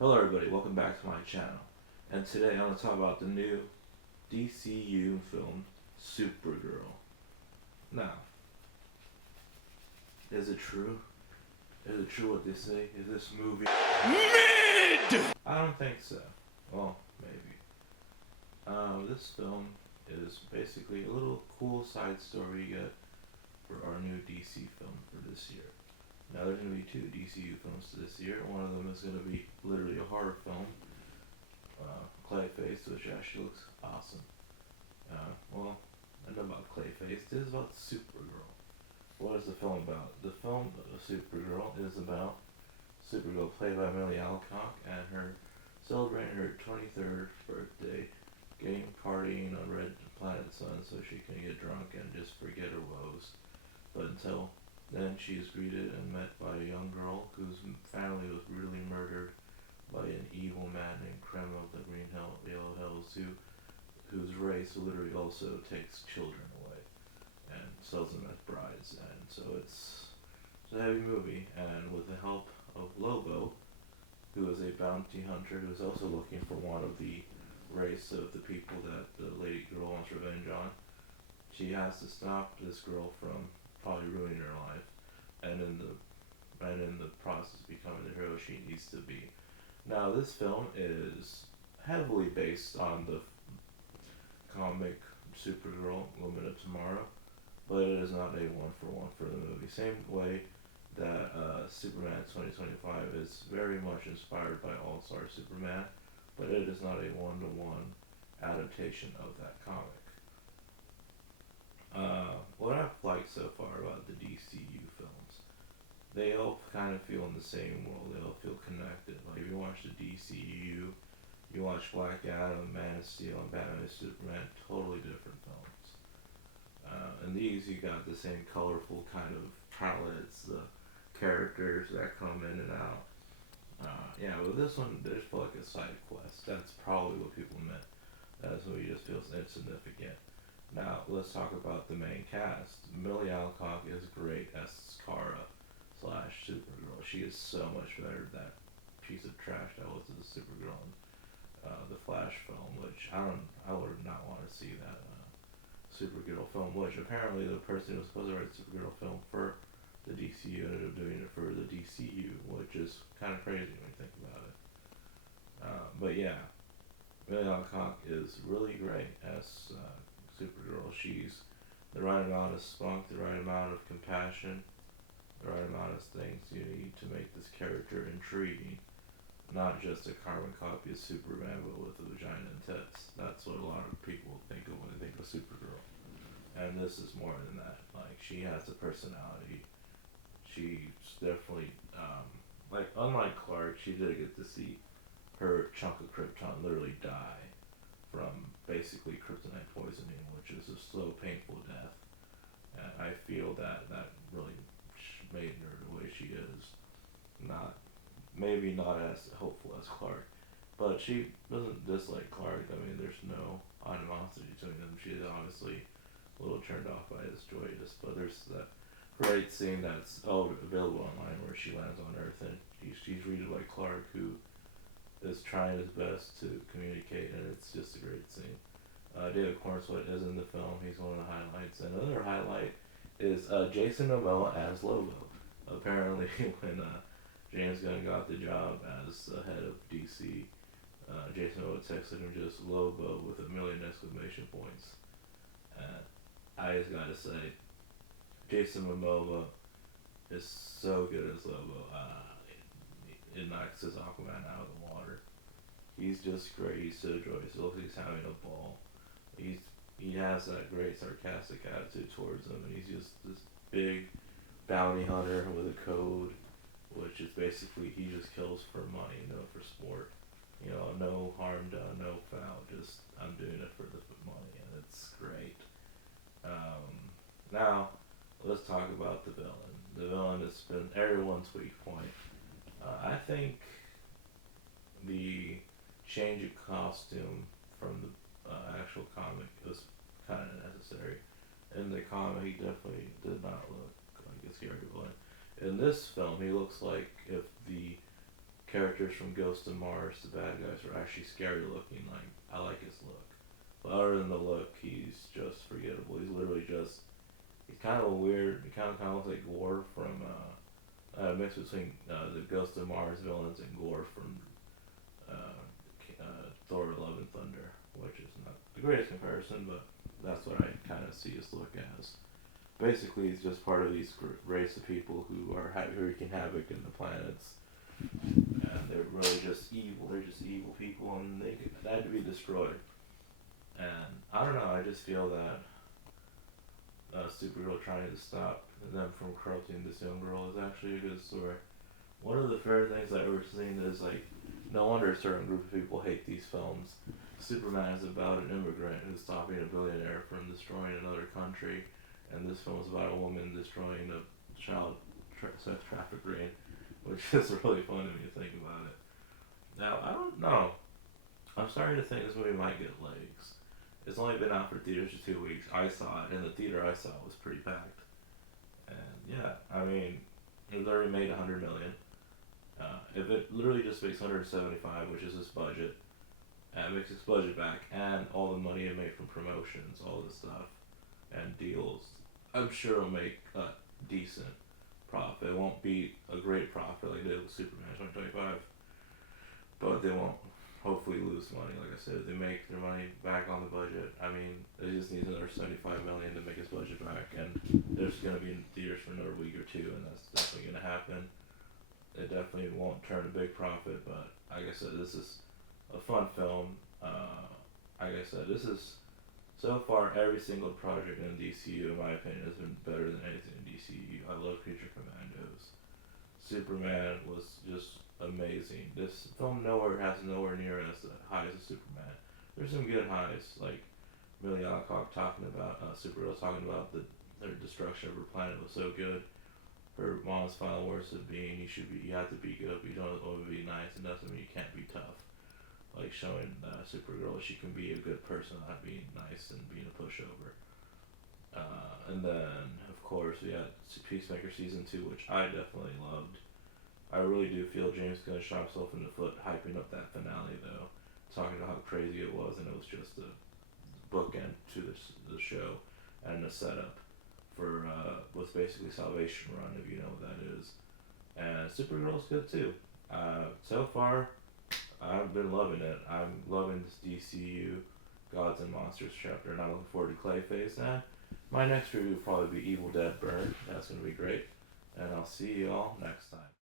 Hello everybody, welcome back to my channel. And today I'm going to talk about the new DCU film, Supergirl. Now, is it true? Is it true what they say? Is this movie mid? I don't think so. Well, maybe. This film is basically a little cool side story you get for our new DC film for this year. Now there's going to be two DCU films this year. One of them is going to be literally a horror film, Clayface, which actually looks awesome. Well, I know about Clayface. This is about Supergirl. What is the film about? The film Supergirl is about Supergirl, played by Millie Alcock, and her celebrating her 23rd birthday, getting partying on Red Planet Sun so she can get drunk and just forget her woes. But until then, she is greeted and met by a young girl whose family was brutally murdered by an evil man named Krem of the Yellow Hills, whose race literally also takes children away and sells them as brides. And so it's a heavy movie, and with the help of Lobo, who is a bounty hunter who is also looking for one of the race of the people that the lady girl wants revenge on, she has to stop this girl from probably ruining her life, and in the process becoming the hero she needs to be. Now this film is heavily based on the comic Supergirl, Woman of Tomorrow, but it is not a one for the movie. Same way that Superman 2025 is very much inspired by All-Star Superman, but it is not a one-to-one adaptation of that comic. What I've liked so far about the DCU films, they all kind of feel in the same world. They all feel connected. Like if you watch the DCU, you watch Black Adam, Man of Steel, and Batman v Superman, totally different films. And these, you got the same colorful kind of palettes, the characters that come in and out. Yeah, with this one, there's like a side quest. That's probably what people meant. That's what you just feel insignificant. Now, let's talk about the main cast. Millie Alcock is great as Kara / Supergirl. She is so much better than that piece of trash that was the Supergirl in the Flash film, which I would not want to see that Supergirl film, which apparently the person who was supposed to write the Supergirl film for the DCU ended up doing it for the DCU, which is kind of crazy when you think about it. But yeah, Millie Alcock is really great as Supergirl. She's the right amount of spunk, the right amount of compassion, the right amount of things you need to make this character intriguing. Not just a carbon copy of Superman, but with a vagina and tits. That's what a lot of people think of when they think of Supergirl. And this is more than that. Like, she has a personality. She's definitely, like, unlike Clark, she did get to see her chunk of Krypton literally die from basically kryptonite poisoning, which is a slow, painful death. And I feel that really made her the way she is. Maybe not as hopeful as Clark, but she doesn't dislike Clark. I mean, there's no animosity between them. She's obviously a little turned off by his joyous, but there's that great scene that's available online where she lands on Earth and she's greeted by Clark, who is trying his best to communicate, and it's just a great scene. David Cornswet is in the film. He's one of the highlights. And another highlight is Jason Momoa as Lobo. Apparently, when James Gunn got the job as the head of DC, Jason Momoa texted him just Lobo with 1,000,000 exclamation points. And I just gotta say, Jason Momoa is so good as Lobo. It knocks his Aquaman out of the water. He's just great. He's so joyous. It looks like he's having a ball. He has that great sarcastic attitude towards him, and he's just this big bounty hunter with a code, which is basically he just kills for money, no for sport. You know, no harm done, no foul. Just I'm doing it for the money, and it's great. Now let's talk about the villain. The villain has been everyone's weak point. I think the change of costume from the actual comic was kind of necessary. In the comic, he definitely did not look like a scary villain. In this film, he looks like if the characters from Ghost of Mars, the bad guys, are actually scary looking. Like, I like his look. But other than the look, he's just forgettable. He's literally just, he's kind of a weird, he kind of looks like Gore from, a mix between the Ghost of Mars villains and Gore from Thor: Love and Thunder, which is not the greatest comparison, but that's what I kind of see his look as. Basically, he's just part of these race of people who are wreaking havoc in the planets, and they're really just evil. They're just evil people, and they had to be destroyed. And I don't know. I just feel that Supergirl trying to stop them from corrupting this young girl is actually a good story. One of the fair things that we're seeing is like, no wonder a certain group of people hate these films. Superman is about an immigrant who's stopping a billionaire from destroying another country, and this film is about a woman destroying a child sex traffic ring, which is really funny when you think about it. Now, I don't know. I'm starting to think this movie might get legs. It's only been out for theaters for 2 weeks. I saw it, and the theater I saw was pretty packed. And yeah, I mean, it already made 100 million. If it literally just makes 175, which is its budget, and it makes its budget back, and all the money it made from promotions, all this stuff, and deals, I'm sure it'll make a decent profit. It won't be a great profit like it did with Superman 2025, but they won't hopefully lose money. Like I said, if they make their money back on the budget, I mean, they just need another 75 million to make its budget back, and there's going to be in theaters for another week or two, and that's definitely going to happen. It definitely won't turn a big profit, but like I said, this is a fun film. Like I said, this is so far every single project in DCU, in my opinion, has been better than anything in DCU. I love Creature Commandos. Superman was just amazing. This film nowhere near as high as Superman. There's some good highs, like Millie Alcock talking about Supergirl talking about their destruction of her planet was so good. Her mom's final words of being, you have to be good, but you don't always be nice, and doesn't mean you can't be tough. Like showing Supergirl she can be a good person without being nice and being a pushover. And then, of course, we had Peacemaker Season 2, which I definitely loved. I really do feel James Gunn shot himself in the foot hyping up that finale, though. Talking about how crazy it was, and it was just a bookend to the show and a setup for what's basically Salvation Run, if you know what that is. And Supergirl's good too. So far, I've been loving it. I'm loving this DCU Gods and Monsters chapter, and I'm looking forward to Clayface now. My next review will probably be Evil Dead Burn. That's going to be great. And I'll see you all next time.